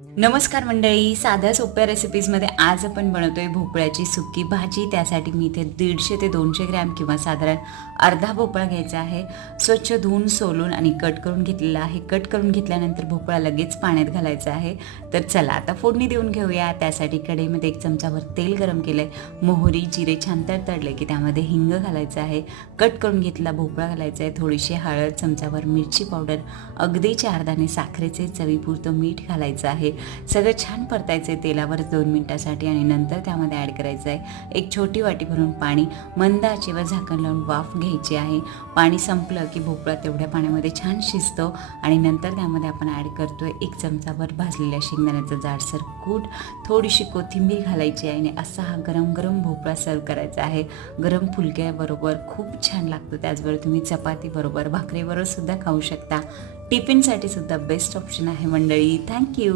नमस्कार मंडळी, साध्या सोप्या रेसिपीजमध्ये आज आपण बनवतोय भोपळ्याची सुकी भाजी. त्यासाठी मी इथे 150 ते 200 ग्रॅम किंवा साधारण अर्धा भोपळा घ्यायचा आहे. स्वच्छ धुवून सोलून आणि कट करून घेतलेला आहे. कट करून घेतल्यानंतर भोपळा लगेच पाण्यात घालायचा आहे. तर चला आता फोडणी देऊन घेऊया. त्यासाठी कढईमध्ये 1 चमचाभर तेल गरम केलंय. मोहरी जिरे छान तडतडले की त्यामध्ये हिंग घालायचं आहे. कट करून घेतला भोपळा घालायचा आहे. थोडीशी हळद, चमचाभर मिरची पावडर, अगदी 4 दाणे साखरेचे, चवीपुरतं मीठ घालायचं आहे. सगळं छान परतायचं आहे तेलावर 2 मिनिटासाठी आणि नंतर त्यामध्ये ॲड करायचं आहे 1 छोटी वाटी भरून पाणी. मंद आचेवर झाकण लावून वाफ घ्यायची आहे. पाणी संपलं की भोपळा तेवढ्या पाण्यामध्ये छान शिजतो आणि नंतर त्यामध्ये आपण ॲड करतोय 1 चमचाभर भाजलेल्या शेंगदाण्याचं जाडसर कूट, थोडीशी कोथिंबीर घालायची आहे आणि असा हा गरम गरम भोपळा सर्व करायचा आहे. गरम फुलक्याबरोबर खूप छान लागतो. त्याचबरोबर तुम्ही चपातीबरोबर, भाकरीबरोबर सुद्धा खाऊ शकता. टिफिनसाठी सुद्धा बेस्ट ऑप्शन आहे मंडळी. थँक्यू.